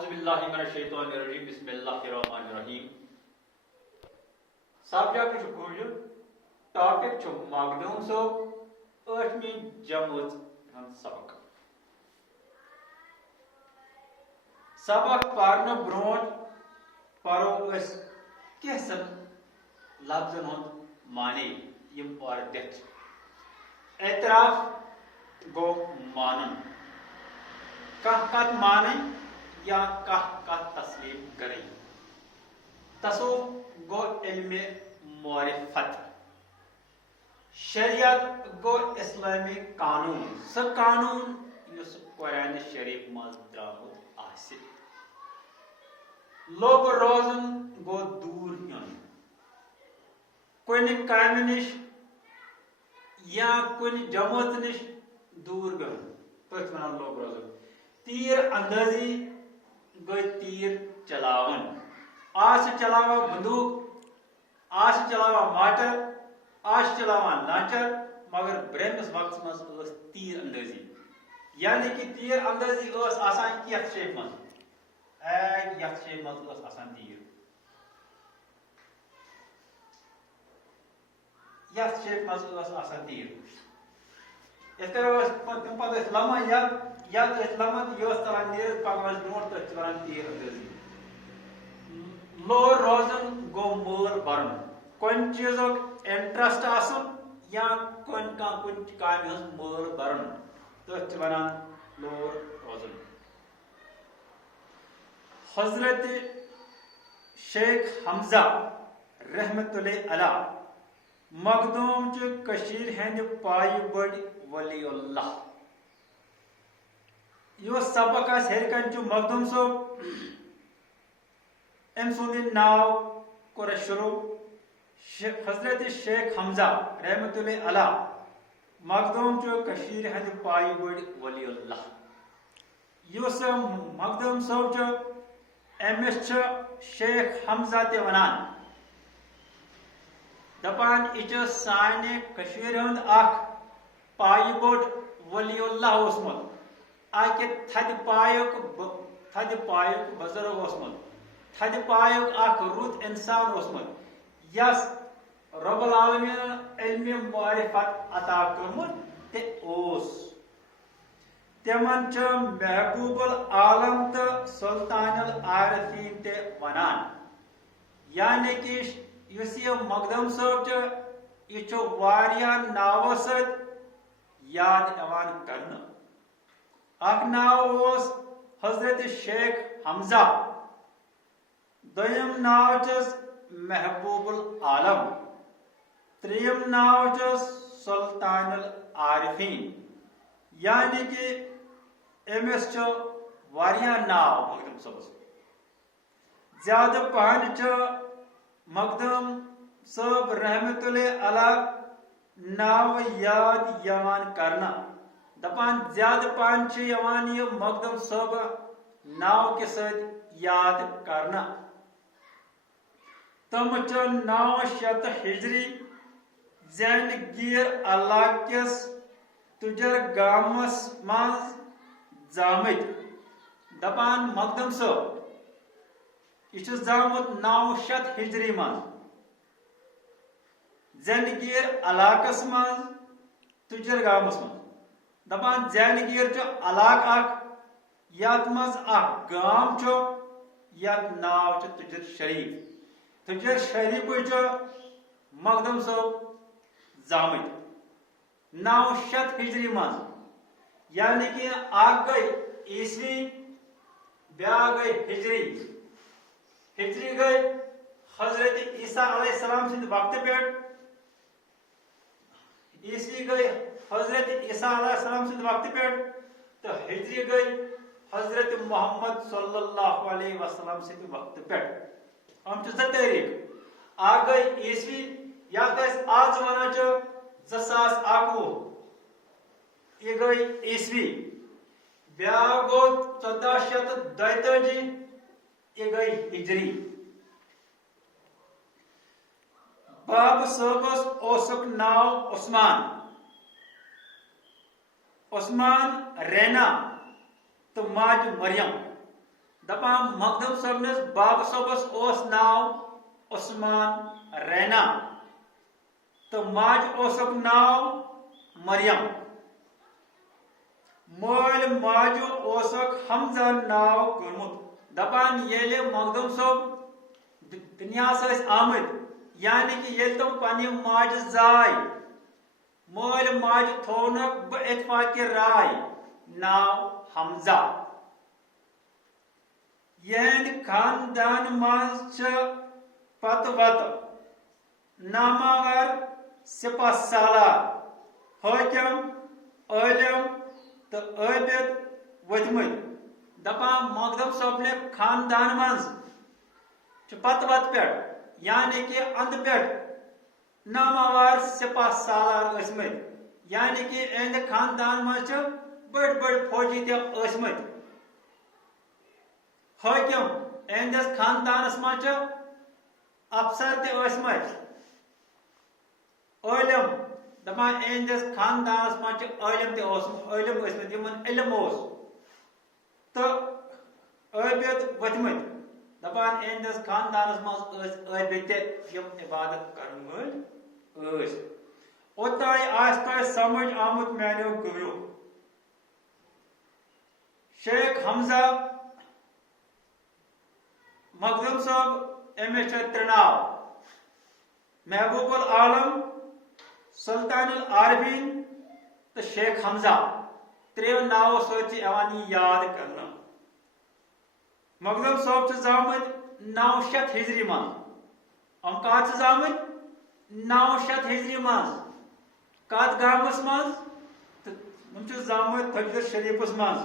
اعوذ باللہ من الشیطان الرجیم بسم اللہ الرحمن الرحیم سبجیکٹ چھ گوجر ٹاپک چھ مخدوم صوب 8ویں جماعت ہند سبق پرن برون پرو اس کیسن لفظن ہند معنی یم اور دت اعتراف گو مانن کت مانن یا کت تسلیم کریں تصوف گو علم معرفت شریعت گو اسلامی قانون سہ قانون یس قرآن شریف مز درامت آسہ لوگ روزن گو دور یون کن کام نش یا کن جماعت نش دور گھن پتہ ونان لوگ روزن تیر اندازی گئی تیر چلاون آس چلاوا بندوق آس چلاوا ماٹر آس چلاوا لانچر مگر برہمس وقت مز اس تیر اندازی یعنی کہ تیر اندازی اس آسان کیت شیپ مز یت شیپ مز اس آسان تیر یت شیپ مز اس آسان تیر اس طرح تم پتہ لمحہ یا لمحہ یہ تران نیر پکان برو تھی ونان تیر اندازی لو روزن گو مول برن کن چیزک انٹرسٹ آسن یا کن کام ہز مول برن تھی ونان لو روزن حضرت شیخ حمزہ رحمت اللہ علیہ مخدوم کشیر ہند پائی بڑ ولی اللہ یہ سبق ہرکن مخدوم صوب ام سند ناو کور شروع حضرت شیخ حمزہ رحمت اللہ علیہ مخدوم کشیر ہند پائی بڑ ولی اللہ اس مخدوم صوب امس شیخ حمزہ تہ ونان دپان یہ سانہ کشیر ہند اخ پائی بوڑ ولی اللہ اوسمت اکہ تھد پایک بزرگ اوسمت تھد پایک اخ رت انسان اوسمت یس رب العالمین علم معرفت عطا کرمت تہ اوس تمن محبوب العالم تو سلطان العارفین تہ ونان یعنی کہ اس یہ مخدوم صوب یہ واریاہ ناو ست یاد ایوان کرنا اخ ناو اس حضرت شیخ حمزہ دویم ناو چس محبوب العالم تریم ناو چس سلطان العارفین یعنی کہ امس واریاہ ناو مخدوم صوبس زیادہ پہن مخدوم صوب رحمت اللہ علیہ ناو یاد یوان کرنا دپان زیادہ پہن یہ مخدوم صوب ناو کے ساتھ یاد کرنا تم 900 ہجری زین گیر علاقہ کس تجر گامس مز زامت دپان مخدوم صوب یہ زامت 900 ہجری من زینگیر علاقس من تجر گامس من دپان زینگیر علاقہ اخ یت مز اخ گام یت ناو تجر شریف تجر شریف مخدوم صوب زامت 900 ہجری من یعنی کہ اخ گئی عیسوی بیاکھ گئی ہجری ہجری گئی حضرت عیسیٰ علیہ السلام سند وقت پہ عیسوی گئی حضرت عیسیٰ علیہ السلام سند وقت پہ تو ہجری گئی حضرت محمد صلی اللہ علیہ وسلم سند وقت پہ ہم 2 تاریخ آ گئی عیسوی یا آج ونان 2021 یہ گئی عیسوی بیاکھ گو 1442 یہ گئی ہجری باب صوبس اوسک ناو عثمان رینا تو ماج مریم دپان مقدم صبنس باب صبس اوس ناو عثمان رینا تو ماج اوسک ناو مریم مول ماجو اوسک حمزہ ناو کورمت دپان ییلہِ مقدم صب دنیاس ٲسۍ آمٕتۍ یعنی کہ ییلہِ تم پننہِ ماجہِ زاے مول ماجہِ تھونکھ بہٕ اتفاقہِ راے ناو حمزہ یہند خاندان منٛز چھِ پتہٕ وتہٕ ناماور سپہ سالار حٲکم عٲلم تہٕ عٲبد ؤتھمٕتۍ دپان مقدم صٲبنہِ خاندان منٛز چھِ پتہٕ وتہٕ پٮ۪ٹھ یعنی کہ اندٕ پٮ۪ٹھ ناماوار سپہ سالار ٲسمٕتۍ یعنی کہ اہندِ خاندان منٛز چھِ بٔڑۍ بٔڑۍ فوجی تہِ ٲسمٕتۍ حٲکم اہندس خاندانس منٛز چھِ افسر تہِ ٲسمٕتۍ عٲلم دپان اہندس خاندانس منٛز چھِ عٲلم تہِ عٲلم ٲسمٕتۍ یِمن علم اوس تہٕ عٲبد ؤتھمٕتۍ دپان اہندس خاندانس منٛز ٲسۍ عٲبد تہِ یِم عبادت کرن وٲلۍ ٲسۍ اوٚتانۍ آسہِ تۄہہِ سمجھ آمُت میانیو گوٚویو شیخ حمزہ مقدم صٲب أمِس چھِ ترٛےٚ ناو محبوب العالم سلطان العارفین تہٕ شیخ حمزہ ترٛیو ناوو سۭتۍ چھِ یِوان یہِ یاد کرنہٕ مقدم صٲب چھِ زامٕتۍ 900 ہجری منٛز یِم کَتھ چھِ زامٕتۍ 900 ہجری منٛز کتھ گامس منٛز تہٕ یِم چھِ زامٕتۍ تھٔکدر شریٖفس منٛز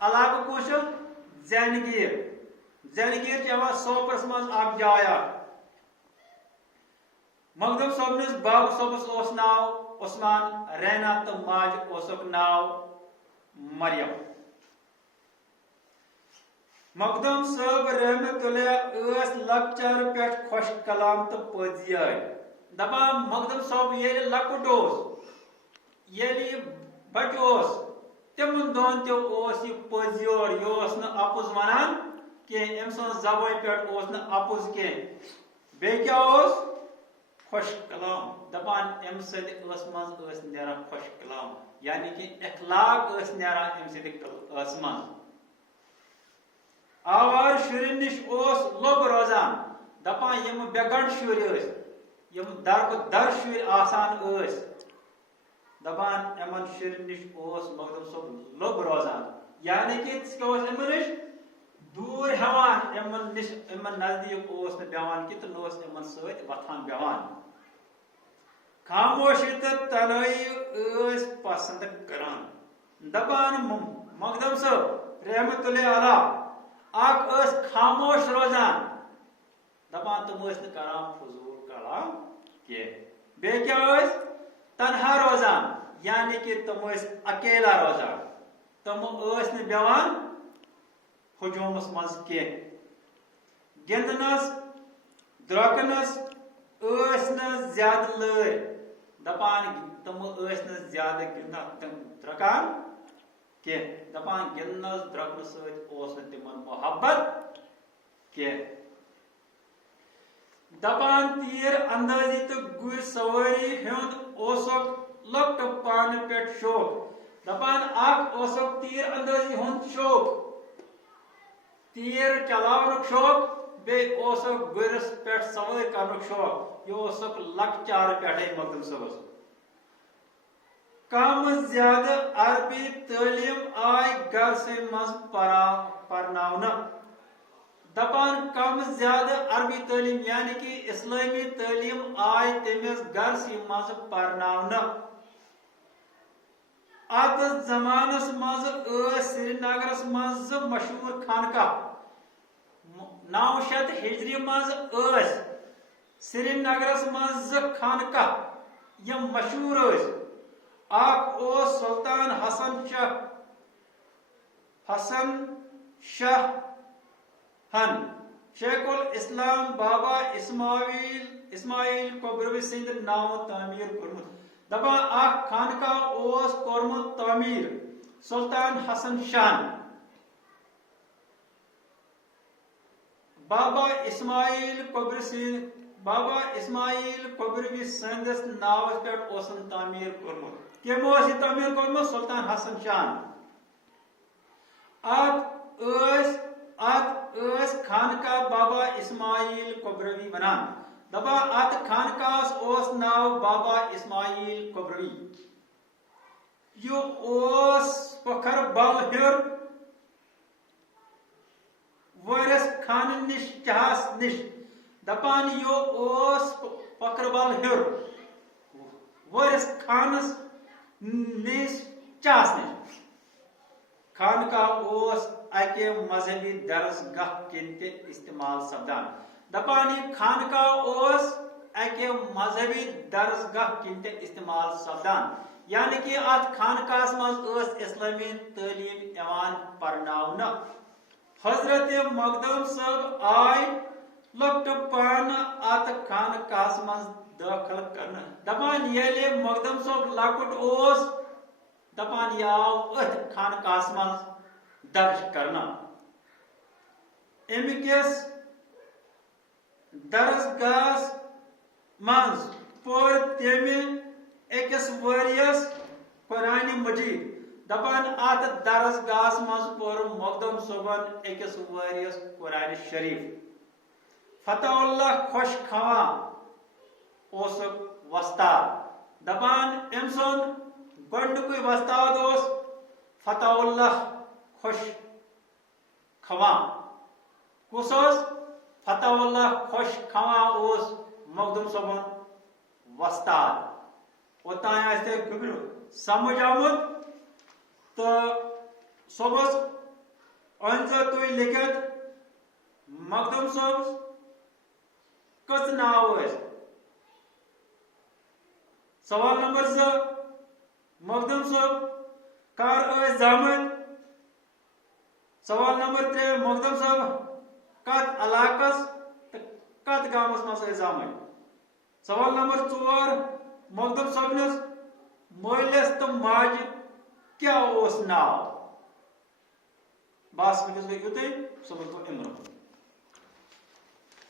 علاقہٕ کُس چھُ زینگیٖر زینگیٖر چھِ یِوان سوپرس منٛز اکھ جاے اکھ مقدم صٲبنِس باب صٲبس اوس ناو عثمان رینا تہٕ ماجہِ اوسُکھ ناو مریم مقدم صٲب رحمت اللہ ٲسۍ لۄکچارٕ پٮ۪ٹھ خۄش کلام تہٕ پٲزیٲرۍ دپان مقدم صٲب ییٚلہِ لۄکُٹ اوس ییٚلہِ یہِ بچہِ اوس تِمن دۄہن تہِ اوس یہِ پٲزیور یہِ اوس نہٕ اپُز ونان کینٛہہ أمۍ سٕنٛز زبٲنۍ پٮ۪ٹھ اوس نہٕ اپُز کینٛہہ بیٚیہِ کیٛاہ اوس خۄش کلام دپان أمۍ سٕنٛدِ ٲسہٕ منٛز ٲسۍ نیران خۄش کلام یعنی کہ اخلاق ٲسۍ نیران أمۍ سٕنٛدِ ٲسہٕ منٛز آوارٕ شُرٮ۪ن نِش اوس لوٚب روزان دپان یِم بے گنڈ شُرۍ ٲسۍ یِم دربہٕ در شُرۍ آسان ٲسۍ دپان یِمن شُرٮ۪ن نِش اوس مقدم صٲب لوٚب روزان یعنی کہ ژٕ کیٛاہ اوس یِمن نِش دوٗر ہٮ۪وان یِمن نِش یِمن نزدیٖک اوس نہٕ بیٚہوان کینٛہہ تہٕ نہ اوس یِمن سۭتۍ وۄتھان بیٚہوان خاموشی تہٕ تنہٲیی ٲسۍ پسنٛد کران دپان مقدم صٲب رحمت اللہ علیہ اکھ ٲسۍ خاموش روزان دپان تِم ٲسۍ نہٕ کران فضوٗل کلام کینٛہہ بیٚیہِ کیٛاہ ٲسۍ تنہا روزان یعنی کہ تِم ٲسۍ اکیلا روزان تِم ٲسۍ نہٕ بیٚہوان ہجوٗمس منٛز کینٛہہ گِنٛدنس درٛۄکنس ٲسۍ نہٕ زیادٕ لٲرۍ دپان تِم ٲسۍ نہٕ زیادٕ گِنٛدان درٛۄکان کینٛہہ دپان گِنٛدنس درٛۄکنہٕ سۭتۍ اوس نہٕ تِمن محبت کینٛہہ دپان تیٖر اندٲزی تہٕ گُرۍ سوٲری ہُنٛد اوسُکھ لۄکٹہٕ پانہٕ پٮ۪ٹھ شوق دپان اکھ اوسُکھ تیٖر اندٲزی ہُنٛد شوق تیٖر چلاونُک شوق بیٚیہِ اوسُکھ گُرِس پٮ۪ٹھ سوٲرۍ کرنُک شوق یہِ اوسُکھ لۄکچارٕ پٮ۪ٹھے مقدم صٲبس کم زیادٕ عربی تعلیٖم آیہِ گرسٕے منٛز پرناونہٕ دپان کم زیادٕ عربی تعلیٖم یعنی کہ اسلٲمی تعلیٖم آیہِ تٔمِس گرسٕے منٛز پرناونہٕ اتھ زمانس منٛز ٲسۍ سرینگرس منٛز زٕ مشہوٗر خانقاہ 900 ہجری منٛز ٲسۍ سرینگرس منٛز زٕ خانقاہ یِم مشہوٗر ٲسۍ اکھ اوس سلطان حسن شاہ ہن شیخ الاسلام بابا اسماعیل کۄبروی سٕنٛدِ ناوٕ تعمیٖر کوٚرمُت دپان اکھ خانقاہ اوس کوٚرمُت تعمیٖر سلطان حسن شاہن بابا اسماعیل قبروی سندس ناوس پہ تعمیر کورمت کمو تعمیر کورمت سلطان حسن شاہ ات خانقاہ بابا اسماعیل قبروی ونان دپا ات خانقاہس ناو بابا اسماعیل قبروی یہ پکھر بل ہر وارس خان نش چہس نش دپان یہ پکھر بل ہر وارس خانس نش چہس نش خانقاہ اکہ مذہبی درسگاہ کن تہ استعمال سپدان دپان یہ خانقاہ اکہ مذہبی درسگاہ کن تہ استعمال سپدان یعنی کہ ات خانقاہس مز اسلامی تعلیم یوان پرناونہ حضرت مقدم صاحب آئی لکٹ پان ات خانقاہس مز داخل کرنا دپان ییلہِ مقدم صاحب لکٹ دپان یہ آو ات خانقاہس مز درج کرنا امکس درسگاہس مز پور تم اکس وریس قرآن مجید دپان ات درسگاہس مز پور مقدم صاحبن اکس وریس قرآن شریف فتح اللہ خوش خواں وستاد دپان ام سن گۄڈنیُکُے وستاد فتح اللہ خوش خواں کس فتح اللہ خوش خواں مقدم صاحبن وستاد اوتان سمجھ آمت تو صبح أنزا تُہۍ لیکھِتھ مقدم صاحب کٔژ ناو ٲسۍ سوال نمبر 2 مقدم صاحب کر ٲسۍ زامٕتۍ سوال نمبر 3 مقدم صاحب کت علاقس تو کت گامس مز ٲسۍ زامٕتۍ سوال نمبر 4 مقدم صٲبنس مٲلِس تہٕ ماجہِ کیٛاہ اوس ناو بس ونکس گٔے یُتُے صبحس گوٚو امہِ برونٛہہ